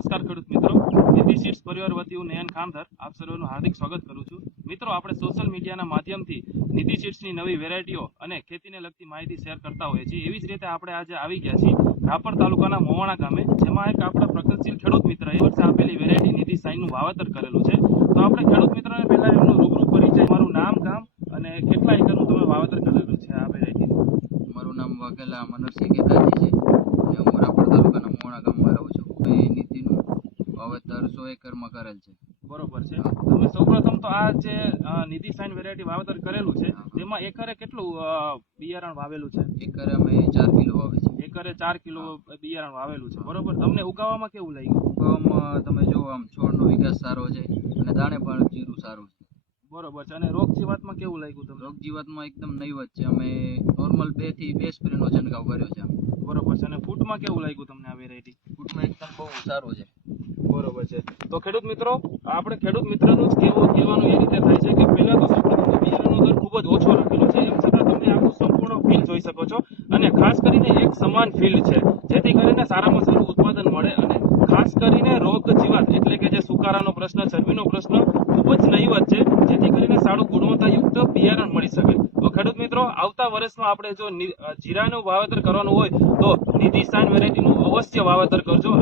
નમસ્કાર ખેડૂત મિત્રો, નીતિ સીડ્સ પરિવાર વતી હું નયન ખાનધર આપ સર્વનું હાર્દિક સ્વાગત કરું છું. મિત્રો, આપણે સોશિયલ મીડિયાના માધ્યમથી નીતિ સીડ્સની નવી વેરાયટીઓ અને ખેતીને લગતી માહિતી શેર કરતા હોઈએ છીએ. એવી જ રીતે આપણે આજે આવી ગયા છીએ રાપર તાલુકાના મોવાણા ગામે, જેમાં એક આપણા પ્રગતિશીલ ખેડૂત મિત્ર એ વર્ષે આપેલી વેરાયટી નીતિ સાઈનનું વાવેતર કરેલું છે. તો આપણે ખેડૂત મિત્રોને પહેલા એમનું રૂબરૂ પરિચય, મારું નામ, ગામ અને કેટલા એકરનું તમે વાવેતર કરેલું છે આ વેરાયટી? મારું નામ વાઘેલા મનોજસિંહ કેતાજી છે અને હું રાપર તાલુકાના મોવાણા ગામમાં રહું છું. મેં નીતિનું વાવેતર 100 એકરમાં કરેલ છે. બરોબર છે. તમે સૌપ્રથમ તો આ જે નીતિ સાઈન વેરાયટી વાવેતર કરેલું છે તેમાં એકરે કેટલું બિયારણ વાવેલું છે? એકરે અમે 4 કિલો વાવે છે. એકરે 4 કિલો બિયારણ વાવેલું છે. બરોબર. તમને ઉગાવવામાં કેવું લાગ્યું? ઉગાવવામાં તમે જો આમ છોડનો વિકાસ સારો છે અને દાણે પણ જીરું સારું છે. બરોબર છે. અને રોગ જીવાતમાં કેવું લાગ્યું તમને? રોગ જીવાતમાં એકદમ નહીવત છે. અમે નોર્મલ 2 થી 2 સ્પ્રેનો છંટકાવ કર્યો છે. બરોબર છે. અને ફૂટમાં કેવું લાગ્યું તમને આ વેરાયટી? ફૂટમાં એકદમ બહુ સારું છે. બરોબર છે. તો ખેડૂત મિત્રો, આપણે ખેડૂત મિત્રનું જ કહેવાનું એ રીતે થાય છે કે પહેલા તો સૌપ્રથમ બિયારણનો દર ખૂબ જ ઓછો રાખેલો છે. એમ છતાં તમે આખું સંપૂર્ણ ફીલ્ડ જોઈ શકો છો અને ખાસ કરીને એક સમાન ફીલ્ડ છે, જેથી કરીને સારામાં સારું ઉત્પાદન મળે અને ખાસ કરીને રોગ જીવાત એટલે કે જે સુકારાનો પ્રશ્ન, ચરબીનો પ્રશ્ન ખૂબ જ નહીવત છે, જેથી કરીને સારું ગુણવત્તાયુક્ત બિયારણ મળી શકે. તો ખેડૂત મિત્રો, આવતા વર્ષમાં આપણે જો જીરાનું વાવેતર કરવાનું હોય તો નીતિ સાઈન વેરાયટીનું અવશ્ય વાવેતર કરજો.